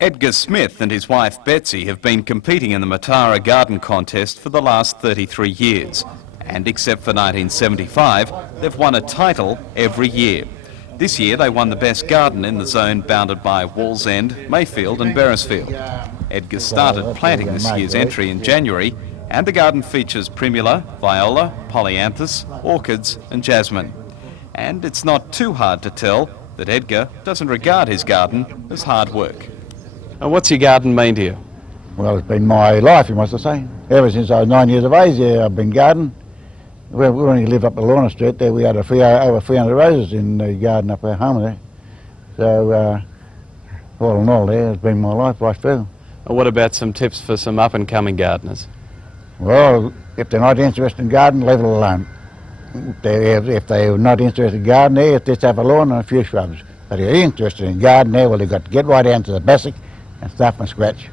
Edgar Smith and his wife Betsy have been competing in the Matara Garden Contest for the last 33 years. And except for 1975, they've won a title every year. This year they won the best garden in the zone bounded by Wallsend, Mayfield and Beresfield. Edgar started planting this year's entry in January, and the garden features primula, viola, polyanthus, orchids and jasmine. And it's not too hard to tell that Edgar doesn't regard his garden as hard work. And what's your garden mean to you? Well, it's been my life, you must say. Ever since I was 9 years of age, I've been gardening. When we lived up the Lorna Street there, we had over 300 roses in the garden up our home there. So, all in all there, it's been my life right through. And what about some tips for some up-and-coming gardeners? Well, if they're not interested in gardening, leave it alone. If they're not interested in gardening, just have a lawn and a few shrubs. But if they're interested in gardening, well, they've got to get right down to the basic and start from scratch.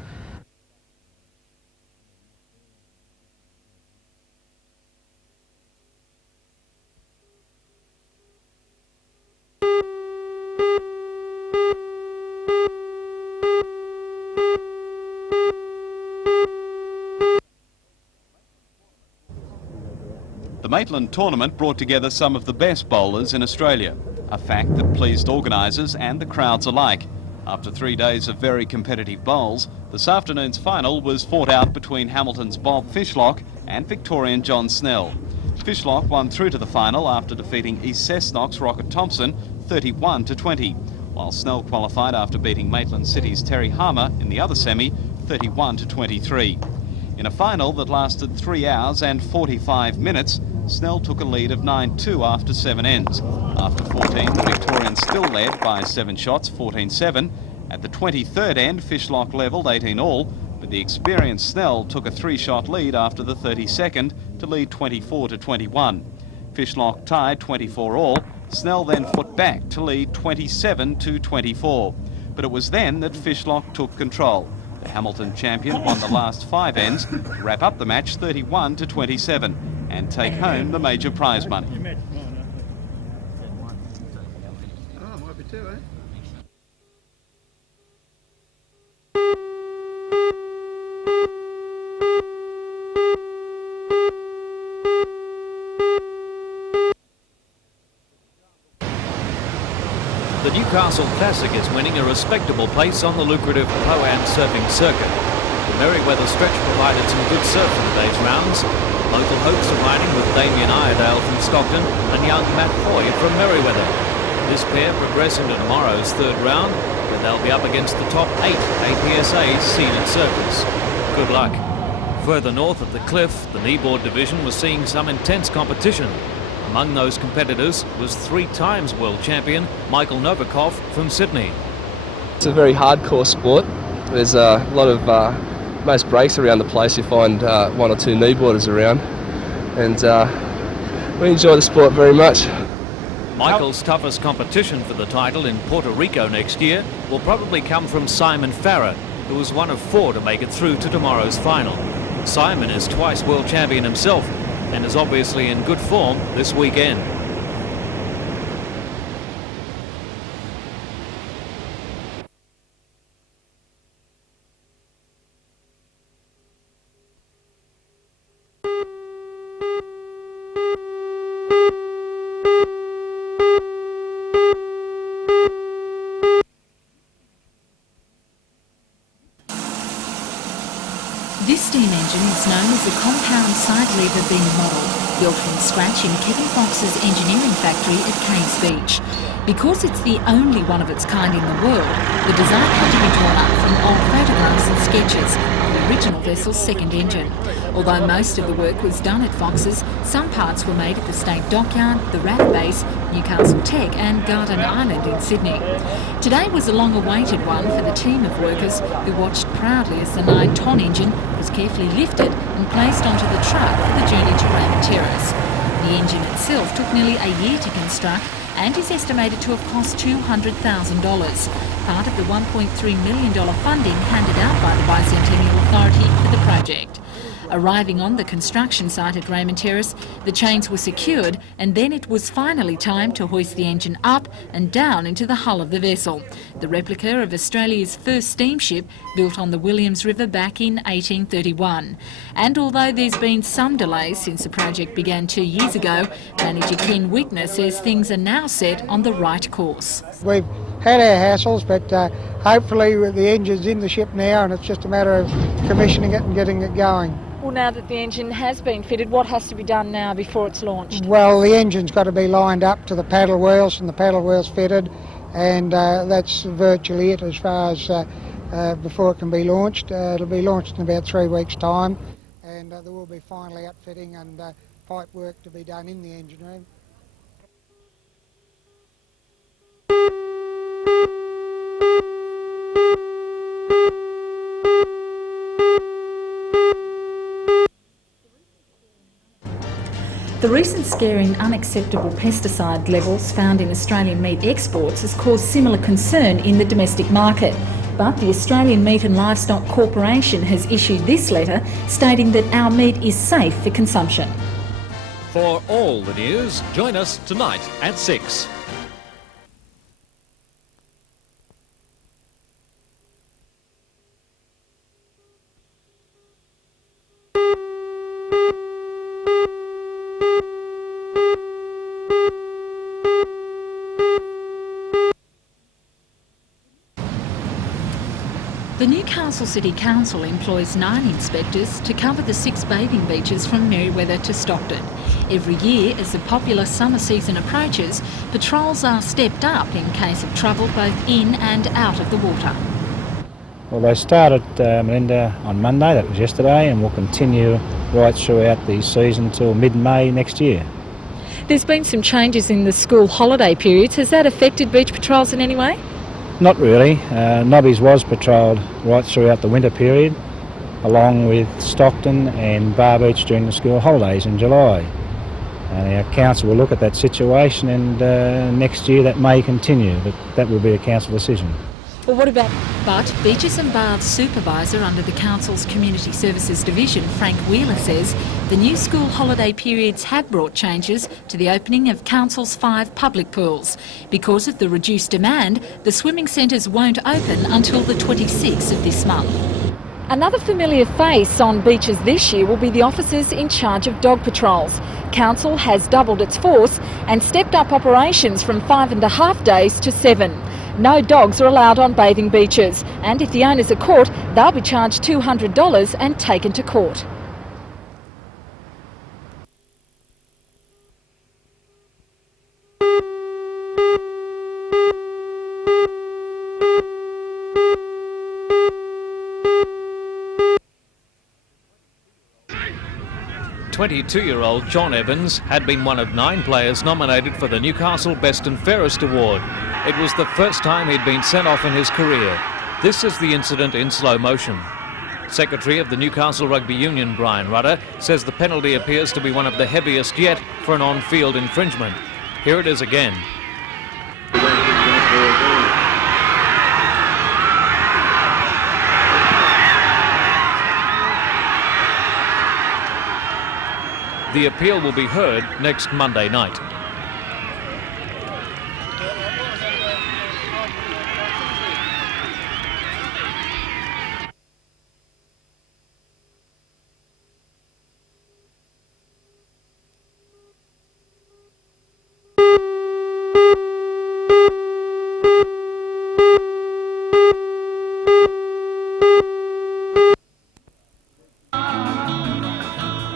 The Maitland tournament brought together some of the best bowlers in Australia, a fact that pleased organisers and the crowds alike. After 3 days of very competitive bowls, this afternoon's final was fought out between Hamilton's Bob Fishlock and Victorian John Snell. Fishlock won through to the final after defeating East Cessnock's Rocket Thompson 31-20, while Snell qualified after beating Maitland City's Terry Harmer in the other semi 31-23. In a final that lasted 3 hours and 45 minutes, Snell took a lead of 9-2 after 7 ends. After 14, the Victorians still led by 7 shots, 14-7. At the 23rd end, Fishlock levelled 18 all, but the experienced Snell took a 3-shot lead after the 32nd to lead 24-21. Fishlock tied 24 all. Snell then fought back to lead 27-24. But it was then that Fishlock took control. The Hamilton champion won the last 5 ends, to wrap up the match 31-27. And take home the major prize money. Oh, might be two, eh? The Newcastle Classic is winning a respectable place on the lucrative Pro-Am surfing circuit. The Merriweather stretch provided some good surf in today's rounds. Local hopes are riding with Damien Iredale from Stockton and young Matt Hoy from Merriweather. This pair progress into tomorrow's 3rd round, where they'll be up against the top 8 APSA seeded surfers. Good luck. Further north of the cliff, the kneeboard division was seeing some intense competition. Among those competitors was 3 times world champion Michael Novikov from Sydney. It's a very hardcore sport. There's a lot of most breaks around the place. You find 1 or 2 kneeboarders around, and we enjoy the sport very much. Michael's toughest competition for the title in Puerto Rico next year will probably come from Simon Farrer, who was one of 4 to make it through to tomorrow's final. Simon is twice world champion himself and is obviously in good form this weekend. This steam engine is known as the compound side lever beam model, built from scratch in Kevin Fox's engineering factory at Cayes Beach. Because it's the only one of its kind in the world, the design had to be drawn up from old photographs and sketches of the original vessel's second engine. Although most of the work was done at Fox's, some parts were made at the State Dockyard, the RAF Base, Newcastle Tech and Garden Island in Sydney. Today was a long-awaited one for the team of workers who watched proudly as the 9-ton engine was carefully lifted and placed onto the truck for the journey to Raymond Terrace. The engine itself took nearly a year to construct and is estimated to have cost $200,000, part of the $1.3 million funding handed out by the Bicentennial Authority for the project. Arriving on the construction site at Raymond Terrace, the chains were secured and then it was finally time to hoist the engine up and down into the hull of the vessel, the replica of Australia's first steamship built on the Williams River back in 1831. And although there's been some delays since the project began 2 years ago, manager Ken Wickner says things are now set on the right course. We've had our hassles, but hopefully the engine's in the ship now and it's just a matter of commissioning it and getting it going. Well, now that the engine has been fitted, what has to be done now before it's launched? Well, the engine's got to be lined up to the paddle wheels and the paddle wheels fitted, and that's virtually it as far as before it can be launched. It'll be launched in about 3 weeks' time, and there will be final outfitting and pipe work to be done in the engine room. The recent scare in unacceptable pesticide levels found in Australian meat exports has caused similar concern in the domestic market. But the Australian Meat and Livestock Corporation has issued this letter stating that our meat is safe for consumption. For all the news, join us tonight at 6. The Newcastle City Council employs 9 inspectors to cover the 6 bathing beaches from Merewether to Stockton. Every year, as the popular summer season approaches, patrols are stepped up in case of trouble both in and out of the water. Well, they started Melinda on Monday, that was yesterday, and will continue right throughout the season till mid-May next year. There's been some changes in the school holiday periods. Has that affected beach patrols in any way? Not really. Nobbies was patrolled right throughout the winter period, along with Stockton and Bar Beach during the school holidays in July. Our council will look at that situation, and next year that may continue, but that will be a council decision. Well, what about... But Beaches and Baths Supervisor under the Council's Community Services Division, Frank Wheeler, says the new school holiday periods have brought changes to the opening of Council's 5 public pools. Because of the reduced demand, the swimming centres won't open until the 26th of this month. Another familiar face on beaches this year will be the officers in charge of dog patrols. Council has doubled its force and stepped up operations from 5.5 days to 7. No dogs are allowed on bathing beaches, and if the owners are caught, they'll be charged $200 and taken to court. "22-year-old John Evans had been one of 9 players nominated for the Newcastle Best and Fairest Award. It was the first time he'd been sent off in his career. This is the incident in slow motion. Secretary of the Newcastle Rugby Union, Brian Rudder, says the penalty appears to be one of the heaviest yet for an on-field infringement. Here it is again. The appeal will be heard next Monday night.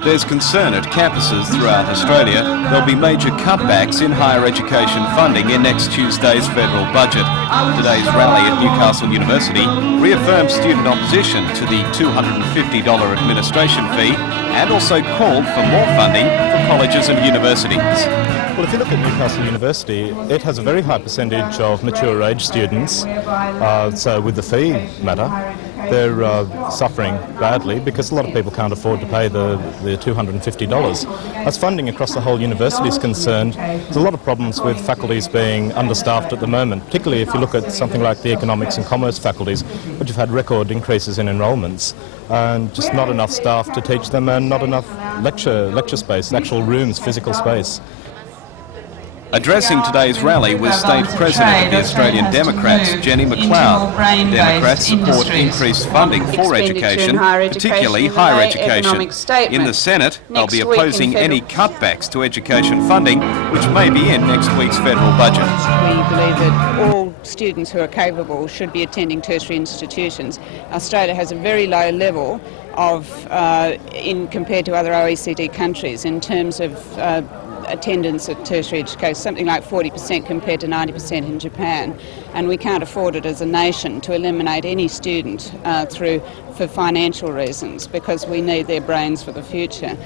There's concern at campuses throughout Australia there'll be major cutbacks in higher education funding in next Tuesday's federal budget. Today's rally at Newcastle University reaffirmed student opposition to the $250 administration fee and also called for more funding for colleges and universities. Well, if you look at Newcastle University, it has a very high percentage of mature age students, so with the fee matter, they're suffering badly because a lot of people can't afford to pay the $250. As funding across the whole university is concerned, there's a lot of problems with faculties being understaffed at the moment, particularly if you look at something like the economics and commerce faculties, which have had record increases in enrolments, and just not enough staff to teach them and not enough lecture space, actual rooms, physical space. Addressing today's rally was State President of the Australian Democrats, Jenny McLeod. Democrats support increased funding for education, particularly higher education. In the Senate, they'll be opposing any cutbacks to education funding, which may be in next week's federal budget. We believe that all students who are capable should be attending tertiary institutions. Australia has a very low level of, compared to other OECD countries, in terms of attendance at tertiary education, something like 40% compared to 90% in Japan, and we can't afford it as a nation to eliminate any student for financial reasons, because we need their brains for the future.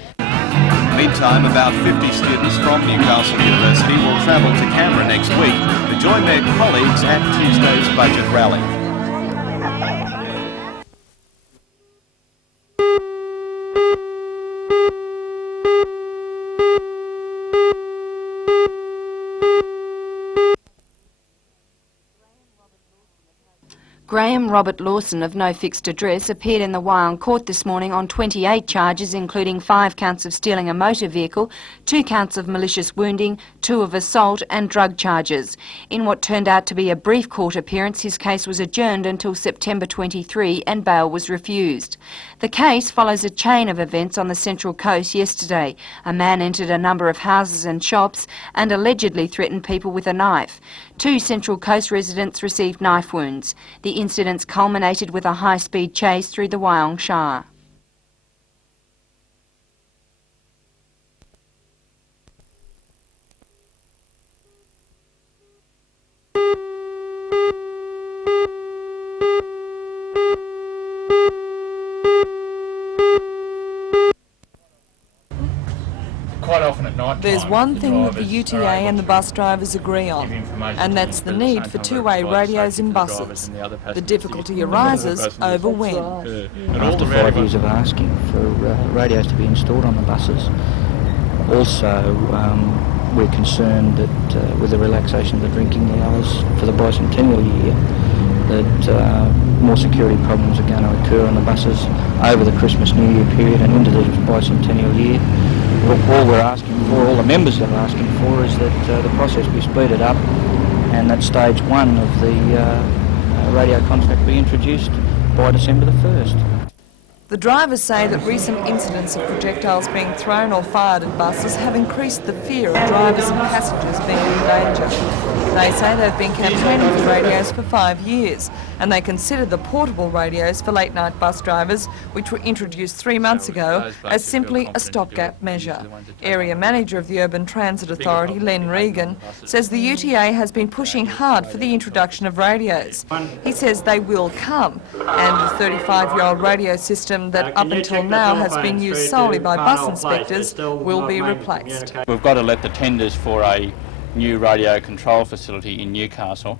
Meantime, about 50 students from Newcastle University will travel to Canberra next week to join their colleagues at Tuesday's budget rally. Graham Robert Lawson of No Fixed Address appeared in the Wyong court this morning on 28 charges, including 5 counts of stealing a motor vehicle, 2 counts of malicious wounding, 2 of assault and drug charges. In what turned out to be a brief court appearance, his case was adjourned until September 23 and bail was refused. The case follows a chain of events on the Central Coast yesterday. A man entered a number of houses and shops and allegedly threatened people with a knife. 2 Central Coast residents received knife wounds. The incidents culminated with a high-speed chase through the Wyong Shire. Quite often at night. There's one thing that the UTA and the bus drivers agree on, and that's the need for two-way radios in buses. The difficulty arises over when. After 5 years of asking for radios to be installed on the buses, also we're concerned that with the relaxation of the drinking hours for the bicentennial year, that more security problems are going to occur on the buses over the Christmas New Year period and into the bicentennial year. All we're asking for, all the members are asking for, is that the process be speeded up and that stage 1 of the radio contract be introduced by December the 1st. The drivers say that recent incidents of projectiles being thrown or fired at buses have increased the fear of drivers and passengers being in danger. They say they've been campaigning for radios for 5 years, and they consider the portable radios for late-night bus drivers, which were introduced 3 months ago, as simply a stopgap measure. Area Manager of the Urban Transit Authority, Len Regan, says the UTA has been pushing hard for the introduction of radios. He says they will come, and the 35-year-old radio system that up until now has been used solely by bus inspectors will be replaced. We've got to let the tenders for a new radio control facility in Newcastle.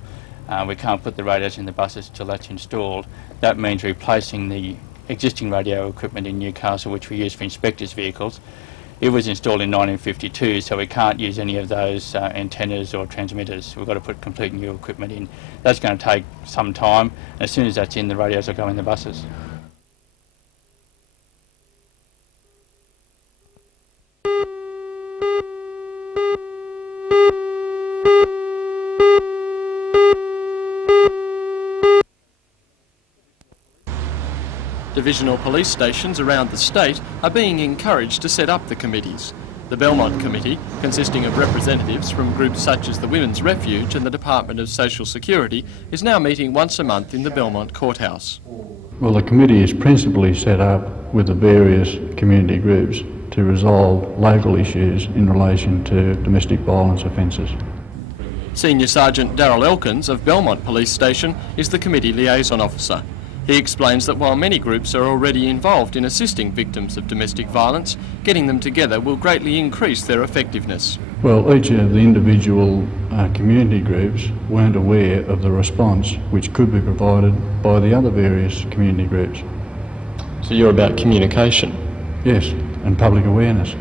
We can't put the radios in the buses till that's installed. That means replacing the existing radio equipment in Newcastle, which we use for inspectors' vehicles. It was installed in 1952, so we can't use any of those antennas or transmitters. We've got to put complete new equipment in. That's going to take some time. As soon as that's in, the radios will go in the buses. Divisional police stations around the state are being encouraged to set up the committees. The Belmont Committee, consisting of representatives from groups such as the Women's Refuge and the Department of Social Security, is now meeting once a month in the Belmont Courthouse. Well, the committee is principally set up with the various community groups to resolve local issues in relation to domestic violence offences. Senior Sergeant Darryl Elkins of Belmont Police Station is the committee liaison officer. He explains that while many groups are already involved in assisting victims of domestic violence, getting them together will greatly increase their effectiveness. Well, each of the individual community groups weren't aware of the response which could be provided by the other various community groups. So you're about communication? Yes, and public awareness.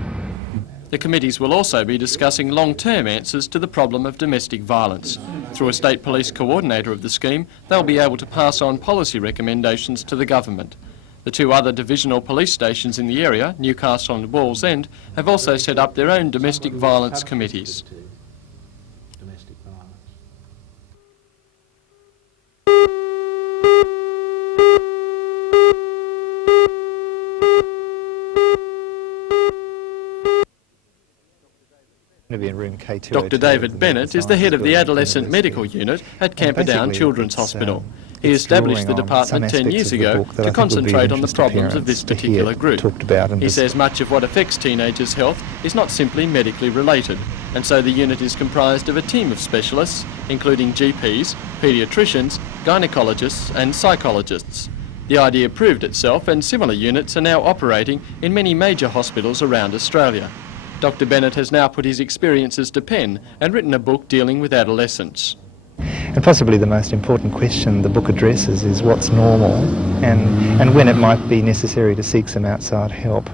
The committees will also be discussing long-term answers to the problem of domestic violence. Through a state police coordinator of the scheme, they'll be able to pass on policy recommendations to the government. The two other divisional police stations in the area, Newcastle and Wallsend, have also set up their own domestic violence committees. Dr. David Bennett is the head of the Adolescent Medical Unit at Camperdown Children's Hospital. He established the department 10 years ago to concentrate on the problems of this particular group. He says much of what affects teenagers' health is not simply medically related, and so the unit is comprised of a team of specialists, including GPs, paediatricians, gynecologists and psychologists. The idea proved itself, and similar units are now operating in many major hospitals around Australia. Dr. Bennett has now put his experiences to pen and written a book dealing with adolescents. And possibly the most important question the book addresses is what's normal and when it might be necessary to seek some outside help.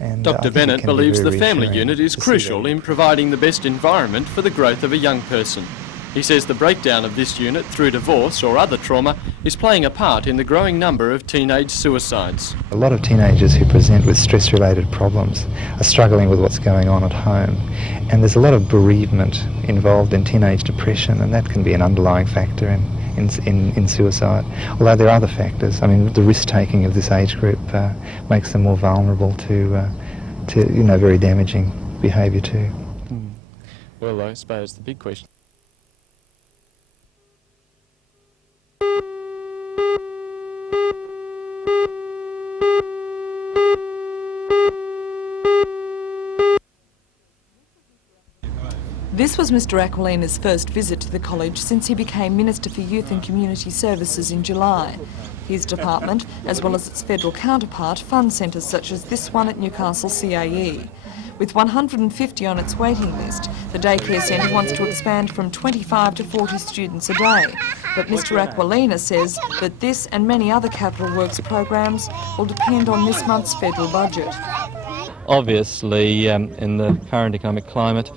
And Dr. Bennett believes the family unit is crucial in providing the best environment for the growth of a young person. He says the breakdown of this unit through divorce or other trauma is playing a part in the growing number of teenage suicides. A lot of teenagers who present with stress-related problems are struggling with what's going on at home, and there's a lot of bereavement involved in teenage depression, and that can be an underlying factor in suicide. Although there are other factors. I mean, the risk-taking of this age group makes them more vulnerable to very damaging behaviour too. Well, I suppose the big question. This was Mr Aquilina's first visit to the college since he became Minister for Youth and Community Services in July. His department, as well as its federal counterpart, funds centres such as this one at Newcastle CAE. With 150 on its waiting list, the daycare centre wants to expand from 25 to 40 students a day. But Mr Aquilina says that this and many other capital works programs will depend on this month's federal budget. Obviously, in the current economic climate,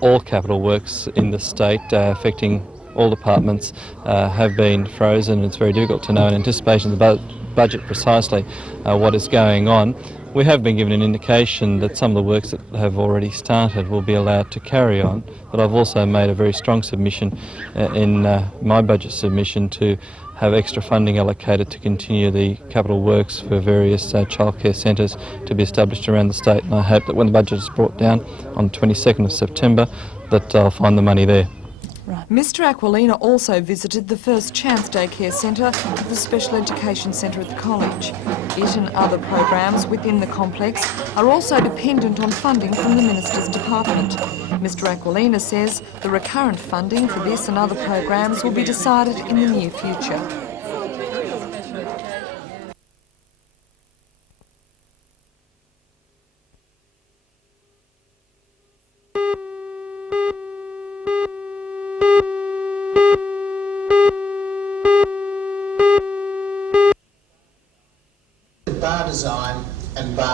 all capital works in the state affecting all departments have been frozen. It's very difficult to know in anticipation of the budget precisely what is going on. We have been given an indication that some of the works that have already started will be allowed to carry on, but I've also made a very strong submission in my budget submission to have extra funding allocated to continue the capital works for various childcare centres to be established around the state, and I hope that when the budget is brought down on the 22nd of September that I'll find the money there. Right. Mr Aquilina also visited the First Chance Daycare Centre at the Special Education Centre at the college. It and other programs within the complex are also dependent on funding from the Minister's department. Mr Aquilina says the recurrent funding for this and other programs will be decided in the near future.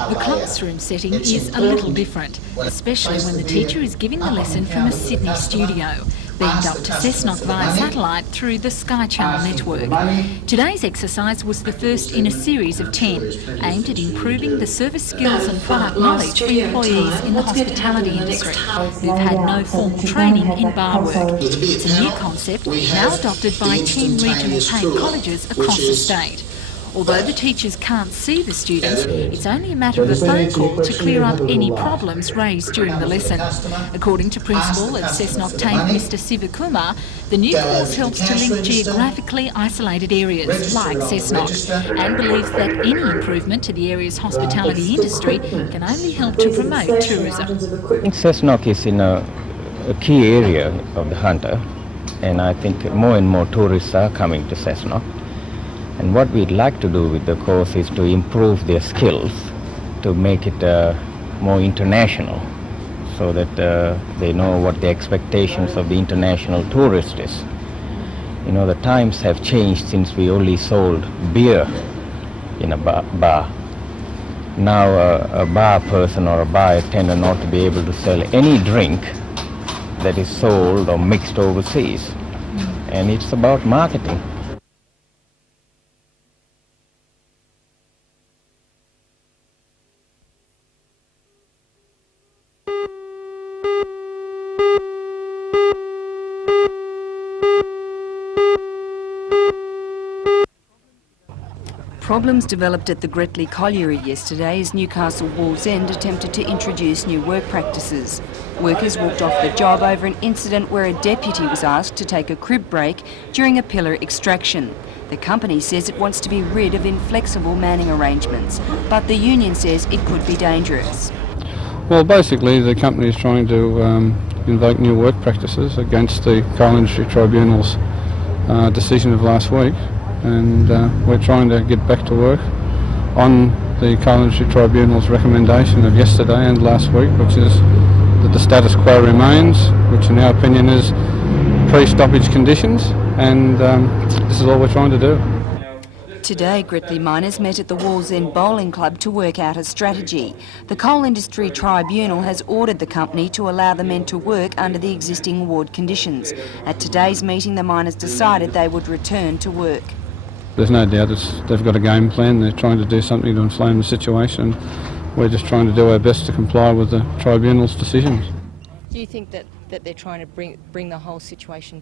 The classroom setting is a little different, especially when the teacher is giving the lesson from a Sydney studio, beamed up to Cessnock via satellite through the Sky Channel network. Today's exercise was the first in a series of 10, aimed at improving the service skills and product knowledge for employees in the hospitality industry who've had no formal training in bar work. It's a new concept now adopted by 10 regional paid colleges across the state. Although the teachers can't see the students, it's only a matter of a phone call to clear up any problems raised during the lesson. According to Principal at Cessnock TAFE, Mr Sivakumar, the new course helps to link geographically isolated areas like Cessnock and believes that any improvement to the area's hospitality industry can only help to promote tourism. I think Cessnock is in a key area of the Hunter, and I think more and more tourists are coming to Cessnock. And what we'd like to do with the course is to improve their skills, to make it more international, so that they know what the expectations of the international tourist is. You know, the times have changed since we only sold beer in a bar. Now a bar person or a bar attendant ought to be able to sell any drink that is sold or mixed overseas. And it's about marketing. Problems developed at the Gretley Colliery yesterday as Newcastle Wallsend attempted to introduce new work practices. Workers walked off the job over an incident where a deputy was asked to take a crib break during a pillar extraction. The company says it wants to be rid of inflexible manning arrangements, but the union says it could be dangerous. Well, basically the company is trying to invoke new work practices against the Coal Industry Tribunal's decision of last week. And we're trying to get back to work on the Coal Industry Tribunal's recommendation of yesterday and last week, which is that the status quo remains, which in our opinion is pre-stoppage conditions, and this is all we're trying to do. Today, Gretley miners met at the Wallsend Bowling Club to work out a strategy. The Coal Industry Tribunal has ordered the company to allow the men to work under the existing award conditions. At today's meeting, the miners decided they would return to work. There's no doubt they've got a game plan. They're trying to do something to inflame the situation. We're just trying to do our best to comply with the tribunal's decisions. Do you think that they're trying to bring the whole situation